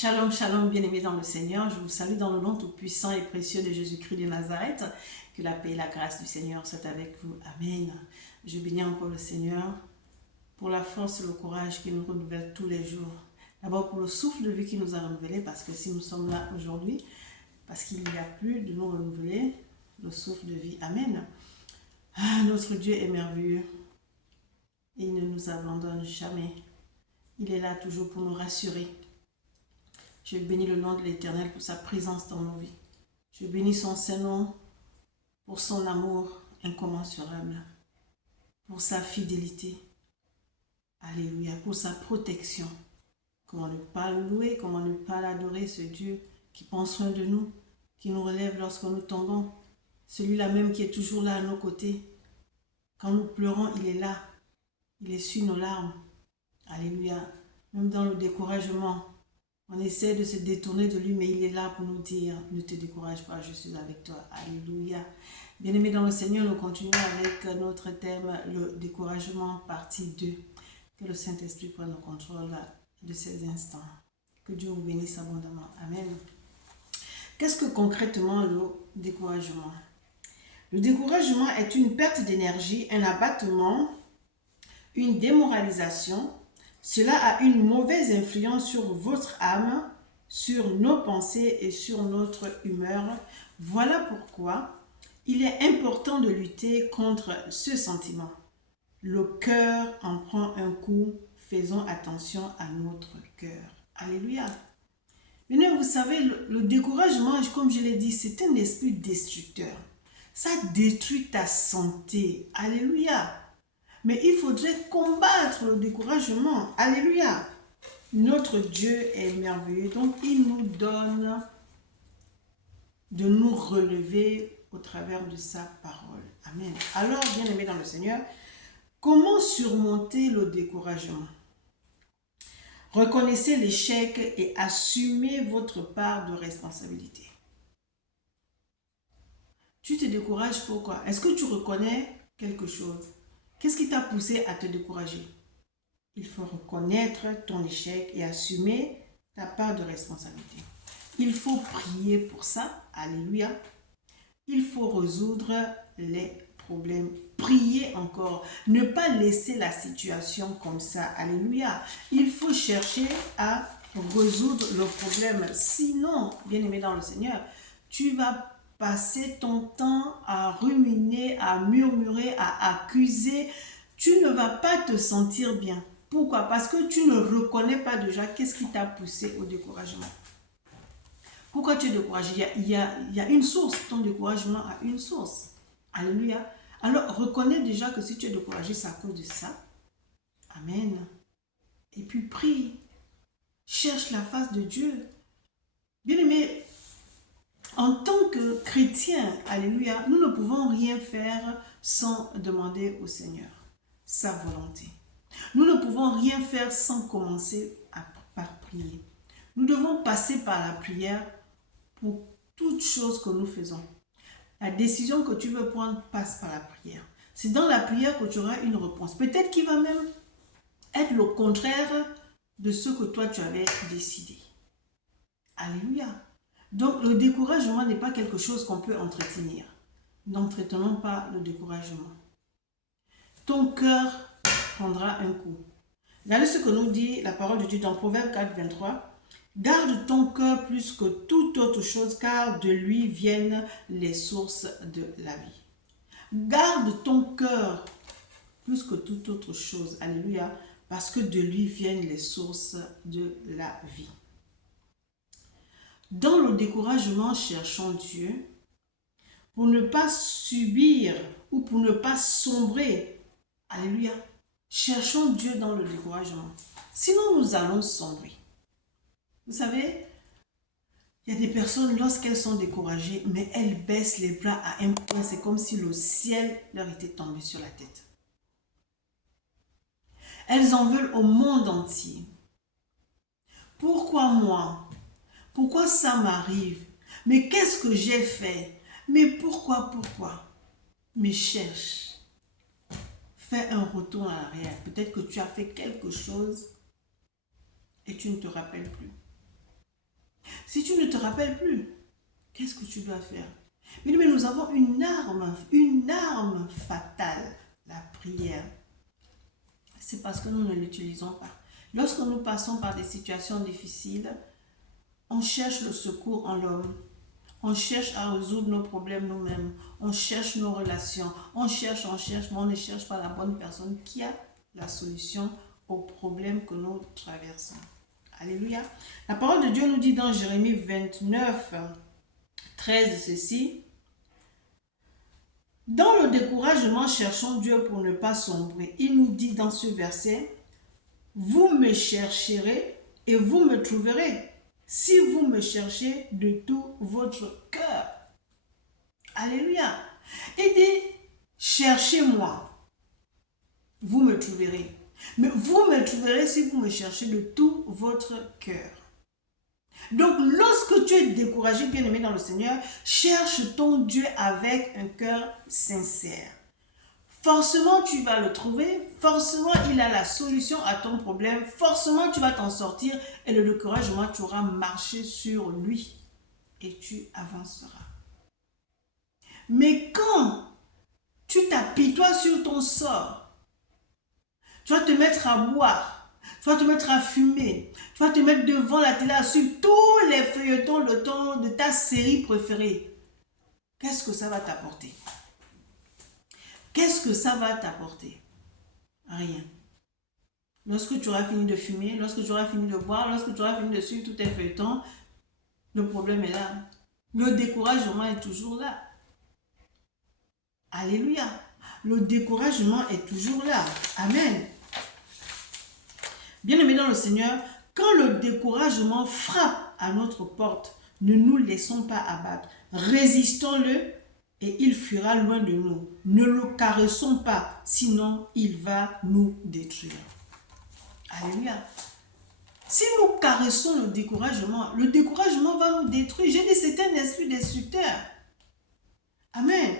Shalom, shalom, bien-aimés dans le Seigneur. Je vous salue dans le nom tout-puissant et précieux de Jésus-Christ de Nazareth. Que la paix et la grâce du Seigneur soient avec vous. Amen. Je bénis encore le Seigneur pour la force et le courage qui nous renouvelle tous les jours. D'abord pour le souffle de vie qui nous a renouvelés, parce que si nous sommes là aujourd'hui, parce qu'il n'y a plus de nous renouveler, le souffle de vie. Amen. Ah, notre Dieu est merveilleux. Il ne nous abandonne jamais. Il est là toujours pour nous rassurer. Je bénis le nom de l'Éternel pour sa présence dans nos vies. Je bénis son Saint-Nom pour son amour incommensurable, pour sa fidélité. Alléluia, pour sa protection. Comment ne pas le louer, comment ne pas l'adorer, ce Dieu qui prend soin de nous, qui nous relève lorsque nous tombons. Celui-là même qui est toujours là à nos côtés. Quand nous pleurons, il est là. Il essuie nos larmes. Alléluia. Même dans le découragement, on essaie de se détourner de lui, mais il est là pour nous dire, ne te décourage pas, je suis avec toi. Alléluia. Bien-aimés dans le Seigneur, nous continuons avec notre thème, le découragement, partie 2. Que le Saint-Esprit prenne le contrôle de ces instants. Que Dieu vous bénisse abondamment. Amen. Qu'est-ce que concrètement le découragement? Le découragement est une perte d'énergie, un abattement, une démoralisation. Cela a une mauvaise influence sur votre âme, sur nos pensées et sur notre humeur. Voilà pourquoi il est important de lutter contre ce sentiment. Le cœur en prend un coup. Faisons attention à notre cœur. Alléluia. Maintenant, vous savez, le découragement, comme je l'ai dit, c'est un esprit destructeur. Ça détruit ta santé. Alléluia. Mais il faudrait combattre le découragement. Alléluia. Notre Dieu est merveilleux. Donc, il nous donne de nous relever au travers de sa parole. Amen. Alors, bien-aimés dans le Seigneur, comment surmonter le découragement? Reconnaissez l'échec et assumez votre part de responsabilité. Tu te décourages pourquoi? Est-ce que tu reconnais quelque chose? Qu'est-ce qui t'a poussé à te décourager? Il faut reconnaître ton échec et assumer ta part de responsabilité. Il faut prier pour ça. Alléluia. Il faut résoudre les problèmes. Prier encore. Ne pas laisser la situation comme ça. Alléluia. Il faut chercher à résoudre le problème. Sinon, bien-aimé dans le Seigneur, tu vas passer ton temps à ruminer, à murmurer, à accuser. Tu ne vas pas te sentir bien. Pourquoi? Parce que tu ne reconnais pas déjà qu'est-ce qui t'a poussé au découragement. Pourquoi tu es découragé? Il y a une source. Ton découragement a une source. Alléluia. Alors, reconnais déjà que si tu es découragé, c'est à cause de ça. Amen. Et puis, prie. Cherche la face de Dieu. Bien-aimé, en tant que chrétien, alléluia, nous ne pouvons rien faire sans demander au Seigneur sa volonté. Nous ne pouvons rien faire sans commencer par prier. Nous devons passer par la prière pour toute chose que nous faisons. La décision que tu veux prendre passe par la prière. C'est dans la prière que tu auras une réponse. Peut-être qu'il va même être le contraire de ce que toi tu avais décidé. Alléluia. Donc le découragement n'est pas quelque chose qu'on peut entretenir. N'entretenons pas le découragement. Ton cœur prendra un coup. Regardez ce que nous dit la parole de Dieu dans Proverbe 4, 23. Garde ton cœur plus que toute autre chose, car de lui viennent les sources de la vie. Garde ton cœur plus que toute autre chose. Alléluia. Parce que de lui viennent les sources de la vie. Dans le découragement, cherchons Dieu pour ne pas subir ou pour ne pas sombrer. Alléluia. Cherchons Dieu dans le découragement. Sinon, nous allons sombrer. Vous savez, il y a des personnes, lorsqu'elles sont découragées, mais elles baissent les bras à un point. C'est comme si le ciel leur était tombé sur la tête. Elles en veulent au monde entier. Pourquoi moi? Pourquoi ça m'arrive? Mais qu'est-ce que j'ai fait? Mais pourquoi? Mais cherche. Fais un retour en arrière. Peut-être que tu as fait quelque chose et tu ne te rappelles plus. Si tu ne te rappelles plus, qu'est-ce que tu dois faire? Mais nous avons une arme fatale, la prière. C'est parce que nous ne l'utilisons pas. Lorsque nous passons par des situations difficiles, on cherche le secours en l'homme. On cherche à résoudre nos problèmes nous-mêmes. On cherche nos relations. On cherche, mais on ne cherche pas la bonne personne qui a la solution aux problèmes que nous traversons. Alléluia. La parole de Dieu nous dit dans Jérémie 29, 13 ceci. Dans le découragement, cherchons Dieu pour ne pas sombrer. Il nous dit dans ce verset, vous me chercherez et vous me trouverez si vous me cherchez de tout votre cœur. Alléluia. Il dit, cherchez-moi, vous me trouverez. Mais vous me trouverez si vous me cherchez de tout votre cœur. Donc, lorsque tu es découragé, bien-aimé dans le Seigneur, cherche ton Dieu avec un cœur sincère. Forcément, tu vas le trouver. Forcément, il a la solution à ton problème. Forcément, tu vas t'en sortir. Et le découragement, tu auras marché sur lui. Et tu avanceras. Mais quand tu t'apitoies sur ton sort, tu vas te mettre à boire. Tu vas te mettre à fumer. Tu vas te mettre devant la télé à suivre tous les feuilletons de ta série préférée. Qu'est-ce que ça va t'apporter? Qu'est-ce que ça va t'apporter? Rien. Lorsque tu auras fini de fumer, lorsque tu auras fini de boire, lorsque tu auras fini de suivre tous tes feuilletons, le problème est là. Le découragement est toujours là. Alléluia. Le découragement est toujours là. Amen. Bien-aimés dans le Seigneur, quand le découragement frappe à notre porte, ne nous laissons pas abattre. Résistons-le et il fuira loin de nous. Ne le caressons pas, sinon il va nous détruire. Alléluia. Si nous caressons le découragement va nous détruire. J'ai dit, c'est un esprit destructeur. Amen.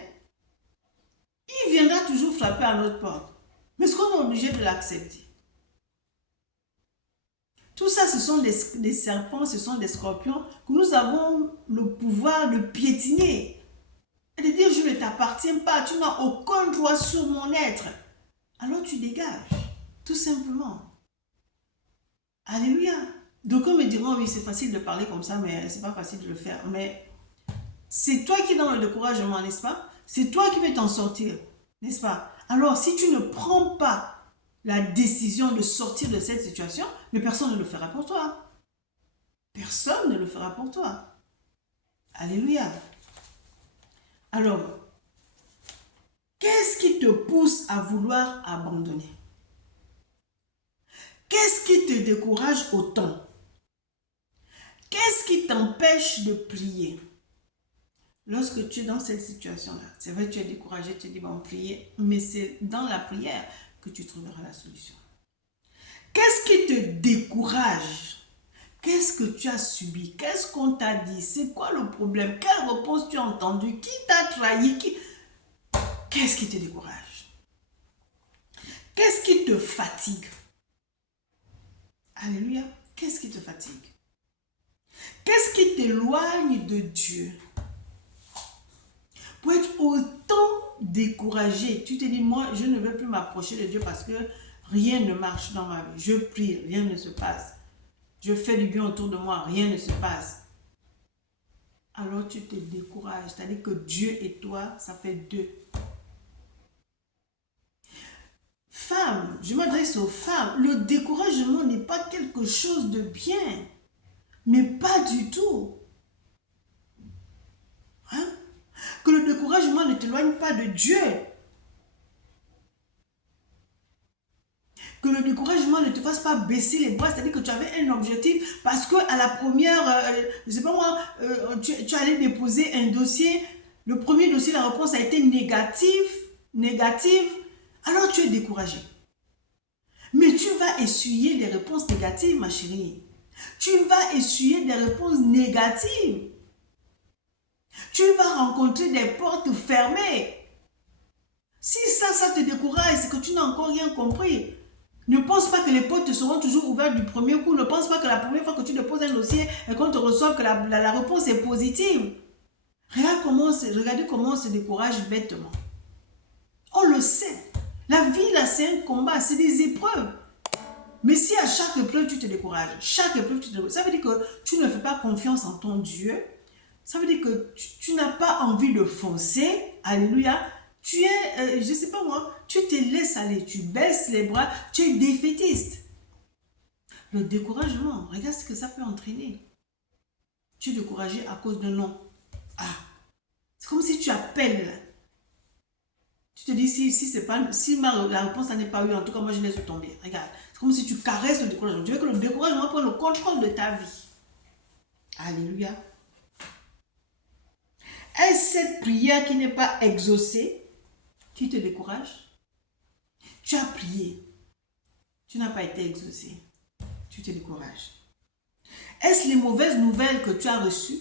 Il viendra toujours frapper à notre porte. Mais est-ce qu'on est obligé de l'accepter? Tout ça, ce sont des serpents, ce sont des scorpions que nous avons le pouvoir de piétiner. Et de dire, je ne t'appartiens pas, tu n'as aucun droit sur mon être. Alors tu dégages, tout simplement. Alléluia. Donc on me dira, oui, c'est facile de parler comme ça, mais c'est pas facile de le faire. Mais c'est toi qui es dans le découragement, n'est-ce pas? C'est toi qui veux t'en sortir, n'est-ce pas? Alors si tu ne prends pas la décision de sortir de cette situation, mais personne ne le fera pour toi. Personne ne le fera pour toi. Alléluia. Alors, qu'est-ce qui te pousse à vouloir abandonner? Qu'est-ce qui te décourage autant? Qu'est-ce qui t'empêche de prier? Lorsque tu es dans cette situation-là, c'est vrai que tu es découragé, tu te dis, bon, prier, mais c'est dans la prière que tu trouveras la solution. Qu'est-ce qui te décourage? Qu'est-ce que tu as subi? Qu'est-ce qu'on t'a dit? C'est quoi le problème? Quelle réponse tu as entendue? Qui t'a trahi? Qu'est-ce qui te décourage? Qu'est-ce qui te fatigue? Alléluia. Qu'est-ce qui te fatigue? Qu'est-ce qui t'éloigne de Dieu? Pour être autant découragé, tu te dis, moi, je ne veux plus m'approcher de Dieu parce que rien ne marche dans ma vie. Je prie, rien ne se passe. Je fais du bien autour de moi, rien ne se passe. Alors tu te décourages. C'est-à-dire que Dieu et toi, ça fait deux. Femmes, je m'adresse aux femmes. Le découragement n'est pas quelque chose de bien. Mais pas du tout. Hein? Que le découragement ne t'éloigne pas de Dieu. Que le découragement ne te fasse pas baisser les bras, c'est-à-dire que tu avais un objectif parce que à la première, je sais pas moi, tu allais déposer un dossier, le premier dossier, la réponse a été négative, alors tu es découragé. Mais tu vas essuyer des réponses négatives, ma chérie. Tu vas essuyer des réponses négatives. Tu vas rencontrer des portes fermées. Si ça te décourage, c'est que tu n'as encore rien compris. Ne pense pas que les portes te seront toujours ouvertes du premier coup. Ne pense pas que la première fois que tu déposes un dossier et qu'on te reçoive, que la réponse est positive. Regardez comment on se décourage bêtement. On le sait. La vie, là, c'est un combat, c'est des épreuves. Mais si à chaque épreuve, tu te décourages, ça veut dire que tu ne fais pas confiance en ton Dieu. Ça veut dire que tu n'as pas envie de foncer. Alléluia. Tu es, je ne sais pas moi, tu te laisses aller, tu baisses les bras, tu es défaitiste. Le découragement, regarde ce que ça peut entraîner. Tu es découragé à cause de non. Ah, c'est comme si tu appelles. Tu te dis, si la réponse n'est pas eu, en tout cas, moi, je laisse tomber. Regarde, c'est comme si tu caresses le découragement. Tu veux que le découragement prenne le contrôle de ta vie. Alléluia. Est-ce cette prière qui n'est pas exaucée qui te décourage? Tu as prié. Tu n'as pas été exaucé. Tu te décourages. Est-ce les mauvaises nouvelles que tu as reçues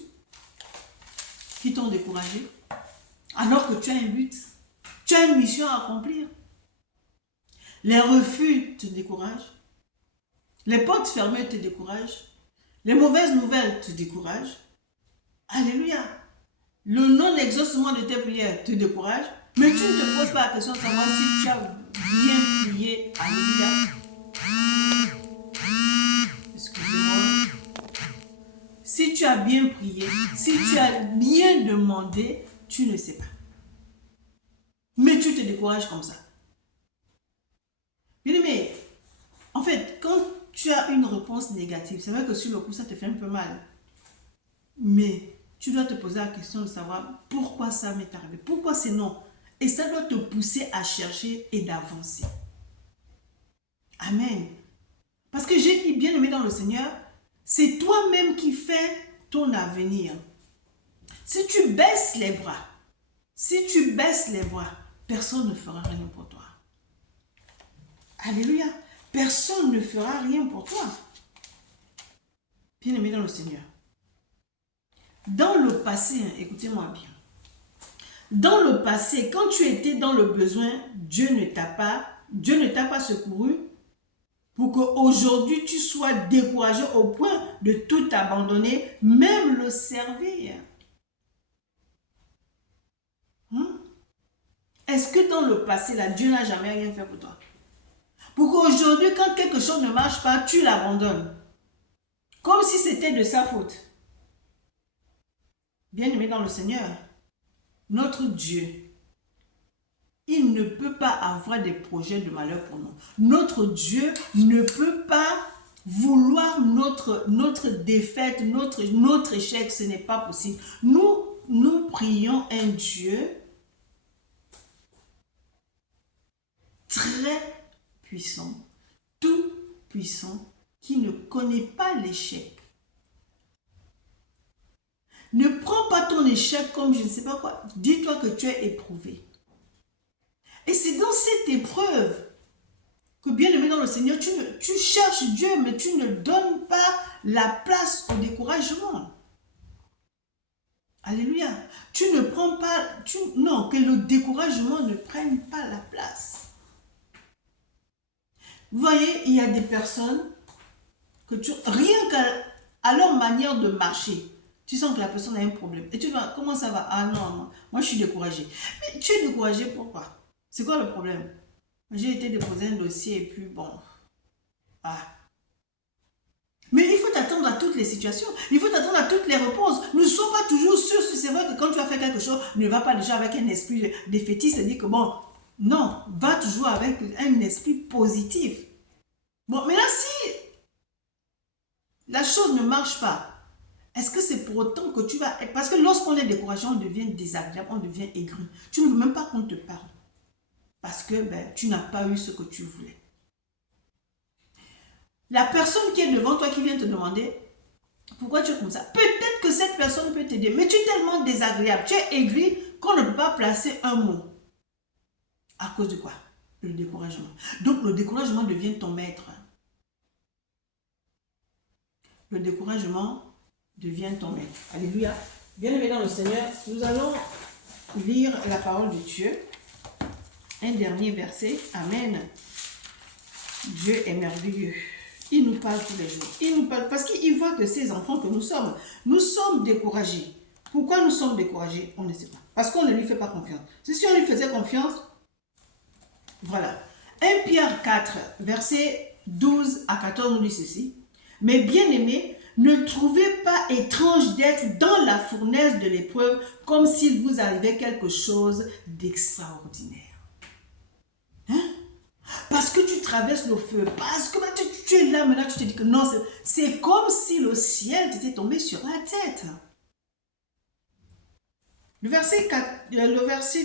qui t'ont découragé? Alors que tu as un but. Tu as une mission à accomplir. Les refus te découragent. Les portes fermées te découragent. Les mauvaises nouvelles te découragent. Alléluia. Le non-exaucement de tes prières te décourage. Mais tu ne te poses pas la question de savoir si tu as bien prié. Alléluia. Excusez-moi. Si tu as bien prié, si tu as bien demandé, tu ne sais pas. Mais tu te décourages comme ça. Mais en fait, quand tu as une réponse négative, c'est vrai que sur le coup, ça te fait un peu mal. Mais tu dois te poser la question de savoir pourquoi ça m'est arrivé, pourquoi c'est non. Et ça doit te pousser à chercher et d'avancer. Amen. Parce que j'ai dit, bien aimé dans le Seigneur, c'est toi-même qui fais ton avenir. Si tu baisses les bras, personne ne fera rien pour toi. Alléluia. Personne ne fera rien pour toi. Bien aimé dans le Seigneur. Dans le passé, écoutez-moi bien. Dans le passé, quand tu étais dans le besoin, Dieu ne t'a pas secouru pour qu'aujourd'hui tu sois découragé au point de tout abandonner, même le servir. Est-ce que dans le passé, là, Dieu n'a jamais rien fait pour toi? Pour qu'aujourd'hui, quand quelque chose ne marche pas, tu l'abandonnes. Comme si c'était de sa faute. Bien-aimé dans le Seigneur, notre Dieu, il ne peut pas avoir des projets de malheur pour nous. Notre Dieu ne peut pas vouloir notre défaite, notre échec. Ce n'est pas possible. Nous prions un Dieu très puissant, tout puissant, qui ne connaît pas l'échec. Ne prends pas ton échec comme je ne sais pas quoi. Dis-toi que tu es éprouvé. Et c'est dans cette épreuve que, bien aimé dans le Seigneur, tu cherches Dieu, mais tu ne donnes pas la place au découragement. Alléluia. Tu ne prends pas... non, que le découragement ne prenne pas la place. Vous voyez, il y a des personnes que rien qu'à leur manière de marcher, tu sens que la personne a un problème. Et tu vas, comment ça va? Ah non, moi je suis découragée. Mais tu es découragée pourquoi? C'est quoi le problème? J'ai été déposer un dossier et puis bon. Ah. Mais il faut t'attendre à toutes les situations. Il faut t'attendre à toutes les réponses. Nous ne sommes pas toujours sûrs. C'est vrai que quand tu as fait quelque chose, ne va pas déjà avec un esprit défaitiste et dire que bon, non, va toujours avec un esprit positif. Bon, mais là, si la chose ne marche pas, est-ce que c'est pour autant que tu vas... Parce que lorsqu'on est découragé, on devient désagréable, on devient aigri. Tu ne veux même pas qu'on te parle. Parce que tu n'as pas eu ce que tu voulais. La personne qui est devant toi, qui vient te demander pourquoi tu es comme ça, peut-être que cette personne peut t'aider, mais tu es tellement désagréable, tu es aigri qu'on ne peut pas placer un mot. À cause de quoi? Le découragement. Donc le découragement devient ton maître. Le découragement devient ton maître. Alléluia. Bien-aimé dans le Seigneur, nous allons lire la parole de Dieu. Un dernier verset. Amen. Dieu est merveilleux. Il nous parle tous les jours. Il nous parle parce qu'il voit que ces enfants que nous sommes découragés. Pourquoi nous sommes découragés? On ne sait pas. Parce qu'on ne lui fait pas confiance. Si on lui faisait confiance, voilà. 1 Pierre 4, versets 12 à 14 nous dit ceci. Mais bien-aimés, ne trouvez pas étrange d'être dans la fournaise de l'épreuve comme s'il vous arrivait quelque chose d'extraordinaire. Hein? Parce que tu traverses le feu, parce que tu es là, maintenant tu te dis que non, c'est comme si le ciel t'était tombé sur la tête. Le verset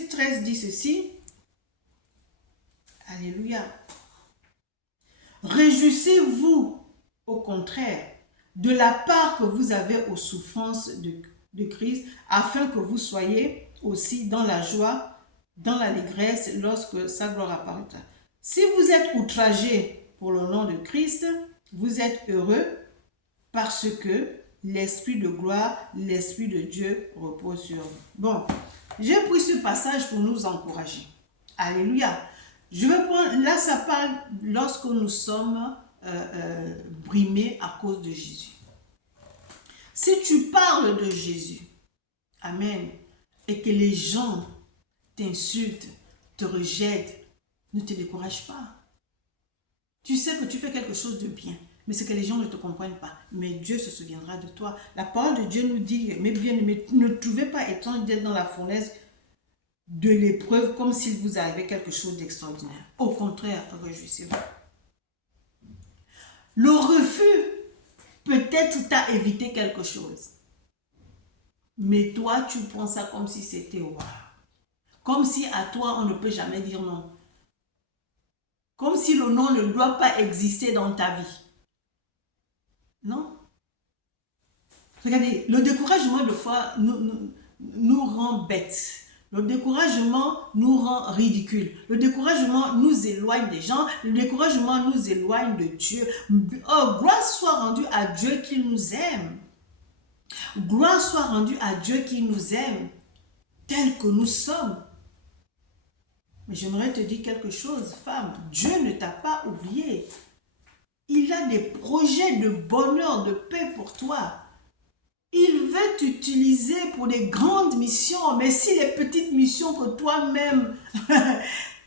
13 dit ceci. Alléluia. Réjouissez-vous, au contraire, de la part que vous avez aux souffrances de Christ, afin que vous soyez aussi dans la joie, dans l'allégresse, lorsque sa gloire apparaîtra. Si vous êtes outragés pour le nom de Christ, vous êtes heureux parce que l'Esprit de gloire, l'Esprit de Dieu repose sur vous. Bon, j'ai pris ce passage pour nous encourager. Alléluia. Je vais prendre, là ça parle lorsque nous sommes brimés à cause de Jésus. Si tu parles de Jésus, amen, et que les gens t'insultent, te rejettent, ne te décourage pas. Tu sais que tu fais quelque chose de bien, mais c'est que les gens ne te comprennent pas. Mais Dieu se souviendra de toi. La parole de Dieu nous dit, mais bien, mais ne trouvez pas étrange d'être dans la fournaise de l'épreuve comme s'il vous arrivait quelque chose d'extraordinaire. Au contraire, réjouissez-vous. Le refus peut-être t'a évité quelque chose. Mais toi, tu prends ça comme si c'était wow. Comme si à toi, on ne peut jamais dire non. Comme si le non ne doit pas exister dans ta vie. Non? Regardez, le découragement, de fois, nous rend bêtes. Le découragement nous rend ridicules. Le découragement nous éloigne des gens. Le découragement nous éloigne de Dieu. Oh, gloire soit rendue à Dieu qui nous aime. Gloire soit rendue à Dieu qui nous aime, tel que nous sommes. Mais j'aimerais te dire quelque chose, femme. Dieu ne t'a pas oublié. Il a des projets de bonheur, de paix pour toi. Il veut t'utiliser pour des grandes missions, mais si les petites missions que toi-même,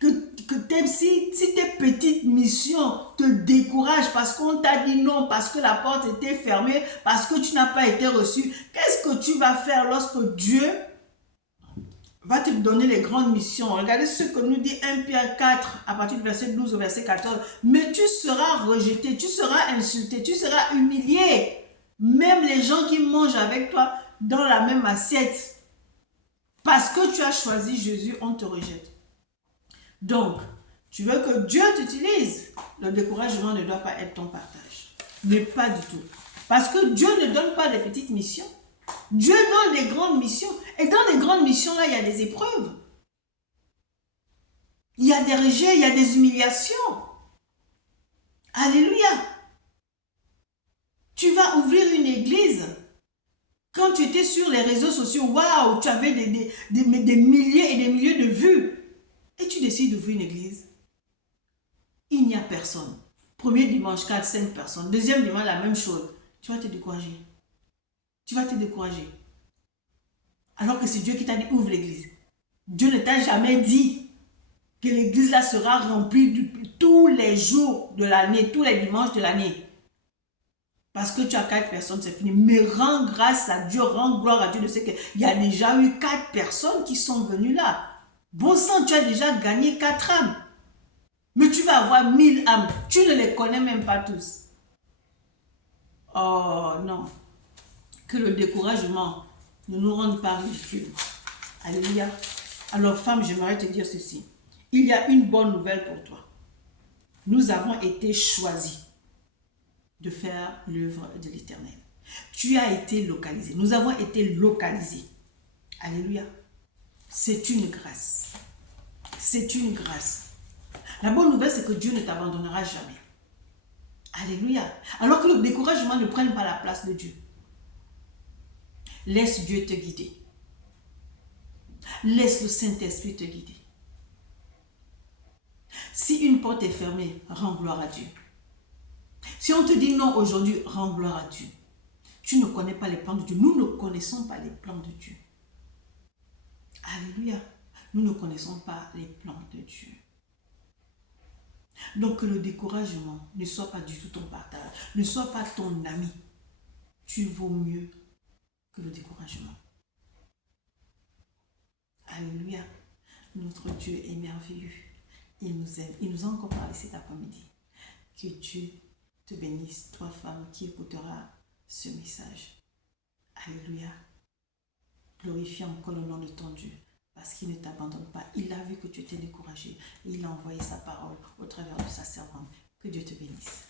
si tes petites missions te découragent parce qu'on t'a dit non, parce que la porte était fermée, parce que tu n'as pas été reçu, qu'est-ce que tu vas faire lorsque Dieu va te donner les grandes missions? Regardez ce que nous dit 1 Pierre 4, à partir du verset 12 au verset 14. Mais tu seras rejeté, tu seras insulté, tu seras humilié. Même les gens qui mangent avec toi dans la même assiette, parce que tu as choisi Jésus, on te rejette. Donc, tu veux que Dieu t'utilise, le découragement ne doit pas être ton partage. Mais pas du tout. Parce que Dieu ne donne pas des petites missions. Dieu donne des grandes missions. Et dans les grandes missions, là, il y a des épreuves. Il y a des rejets, il y a des humiliations. Alléluia. Tu vas ouvrir une église. Quand tu étais sur les réseaux sociaux, waouh, tu avais des milliers et des milliers de vues. Et tu décides d'ouvrir une église. Il n'y a personne. Premier dimanche, 4, 5 personnes. Deuxième dimanche, la même chose. Tu vas te décourager. Tu vas te décourager. Alors que c'est Dieu qui t'a dit ouvre l'église. Dieu ne t'a jamais dit que l'église là sera remplie tous les jours de l'année, tous les dimanches de l'année. Parce que tu as 4 personnes, c'est fini. Mais rends grâce à Dieu, rends gloire à Dieu de ce qu'il y a déjà eu 4 personnes qui sont venues là. Bon sang, tu as déjà gagné 4 âmes. Mais tu vas avoir 1000 âmes. Tu ne les connais même pas tous. Oh non. Que le découragement ne nous rende pas ridicules. Alléluia. Alors femme, j'aimerais te dire ceci. Il y a une bonne nouvelle pour toi. Nous avons été choisis de faire l'œuvre de l'Éternel. Tu as été localisé. Nous avons été localisés. Alléluia. C'est une grâce. C'est une grâce. La bonne nouvelle, c'est que Dieu ne t'abandonnera jamais. Alléluia. Alors que le découragement ne prenne pas la place de Dieu. Laisse Dieu te guider. Laisse le Saint-Esprit te guider. Si une porte est fermée, rends gloire à Dieu. Si on te dit non aujourd'hui, rends gloire à Dieu. Tu ne connais pas les plans de Dieu. Nous ne connaissons pas les plans de Dieu. Alléluia. Nous ne connaissons pas les plans de Dieu. Donc que le découragement ne soit pas du tout ton partage. Ne soit pas ton ami. Tu vaux mieux que le découragement. Alléluia. Notre Dieu est merveilleux. Il nous aime. Il nous a encore parlé cet après-midi. Que Dieu te bénisse, toi femme qui écoutera ce message. Alléluia. Glorifie encore le nom de ton Dieu. Parce qu'il ne t'abandonne pas. Il a vu que tu étais découragé. Et il a envoyé sa parole au travers de sa servante. Que Dieu te bénisse.